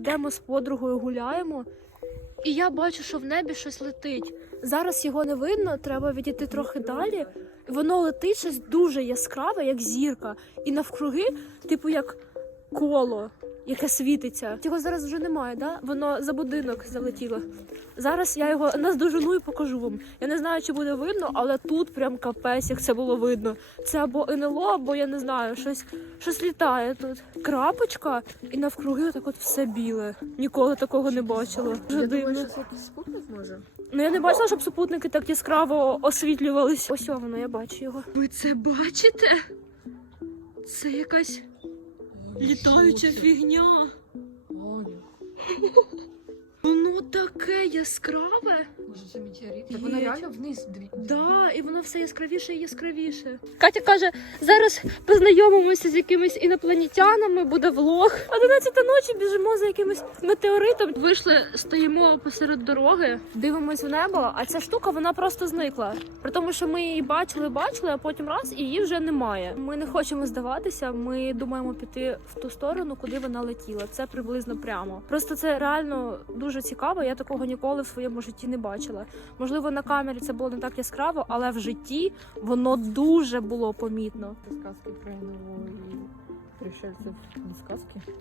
ідемо з подругою, гуляємо, і я бачу, що в небі щось летить. Зараз його не видно, треба відійти трохи далі. Воно летить щось дуже яскраве, як зірка, і навкруги, типу, як коло, яке світиться. Його зараз вже немає, да? Воно за будинок залетіло. Зараз я його наздожену і покажу вам. Я не знаю, чи буде видно, але тут прям капець, як це було видно. Це або НЛО, або я не знаю, щось, щось літає тут. Крапочка, і навкруги отак от все біле. Ніколи такого не бачила. Дуже Я дивно. думаю, що це якийсь спутник може. Ну я не бачила, щоб супутники так яскраво освітлювались. Ось воно, я бачу його. Ви це бачите? Це якась літаюча фігня. Воно таке яскраве. Може це метеорит? Так вона реально вниз дві- Да, і воно все яскравіше і яскравіше. Катя каже: зараз познайомимося з якимись інопланетянами, буде влог. 11 ночі біжимо за якимось метеоритом. Вийшли, стоїмо посеред дороги, дивимось в небо, а ця штука вона просто зникла. При тому, що ми її бачили, бачили, а потім раз і її вже немає. Ми не хочемо здаватися. Ми думаємо піти в ту сторону, куди вона летіла. Це приблизно прямо. Просто це реально дуже цікаво. Я такого ніколи в своєму житті не бачила. Можливо, на камері це було не так яскраво, але в житті воно дуже було помітно. Сказки про НЛО і пришельців не сказки.